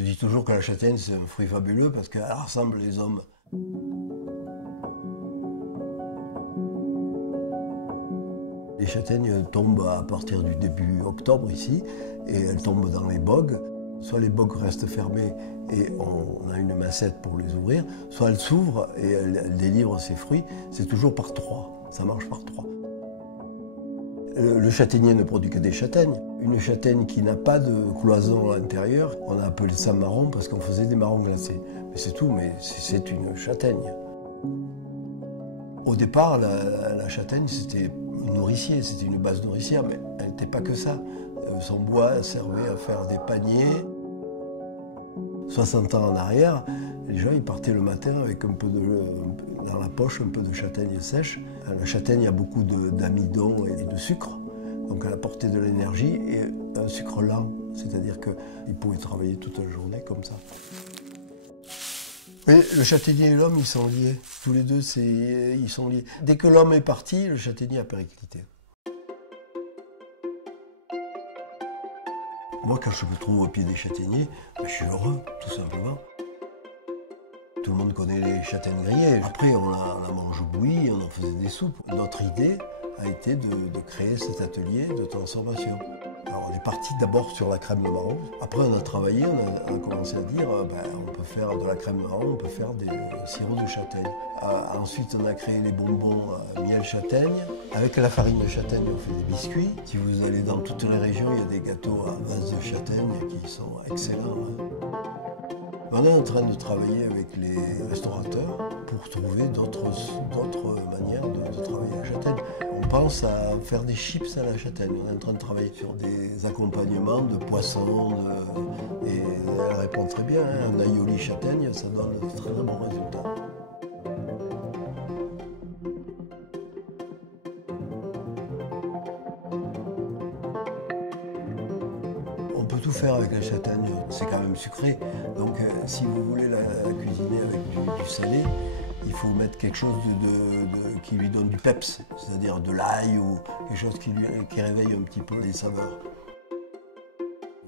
Je dis toujours que la châtaigne, c'est un fruit fabuleux parce qu'elle rassemble les hommes. Les châtaignes tombent à partir du début octobre ici, et elles tombent dans les bogues. Soit les bogues restent fermés et on a une massette pour les ouvrir, soit elles s'ouvrent et elles délivrent ses fruits. C'est toujours par trois, ça marche par trois. Le châtaignier ne produit que des châtaignes. Une châtaigne qui n'a pas de cloison à l'intérieur, on a appelé ça marron parce qu'on faisait des marrons glacés. Mais c'est tout, mais c'est une châtaigne. Au départ, la châtaigne, c'était nourricier, c'était une base nourricière, mais elle n'était pas que ça. Son bois servait à faire des paniers. 60 ans en arrière, les gens ils partaient le matin avec un peu dans la poche un peu de châtaigne sèche. La châtaigne a beaucoup d'amidon et de sucre, donc elle apportait de l'énergie et un sucre lent, c'est-à-dire qu'ils pouvaient travailler toute la journée comme ça. Mais le châtaignier et l'homme, ils sont liés. Tous les deux, ils sont liés. Dès que l'homme est parti, le châtaignier a périclité. Moi, quand je me trouve au pied des châtaigniers, je suis heureux, tout simplement. Tout le monde connaît les châtaignes grillées. Après, on la mange bouillie, on en faisait des soupes. Notre idée a été de créer cet atelier de transformation. Alors, on est parti d'abord sur la crème de marron. Après, on a travaillé, on a commencé à dire, on peut faire de la crème de marron, on peut faire des sirops de châtaigne. Ensuite, on a créé les bonbons miel châtaigne. Avec la farine de châtaigne, on fait des biscuits. Si vous allez dans toutes les régions, il y a des gâteaux à base de châtaigne qui sont excellents. On est en train de travailler avec les restaurateurs pour trouver d'autres manières de travailler la châtaigne. On pense à faire des chips à la châtaigne. On est en train de travailler sur des accompagnements de poissons. Et elle répond très bien. Un aioli châtaigne, ça donne de très bons résultats. On peut tout faire avec la châtaigne, c'est quand même sucré. Donc si vous voulez la cuisiner avec du salé, il faut mettre quelque chose qui lui donne du peps, c'est-à-dire de l'ail ou quelque chose qui réveille un petit peu les saveurs.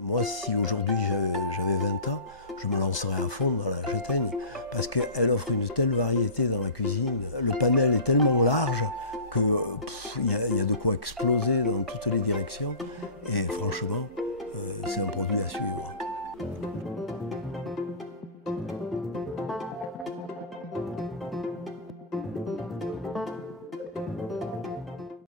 Moi, si aujourd'hui j'avais 20 ans, je me lancerais à fond dans la châtaigne parce qu'elle offre une telle variété dans la cuisine. Le panel est tellement large qu'il y a de quoi exploser dans toutes les directions et franchement, c'est un produit à suivre.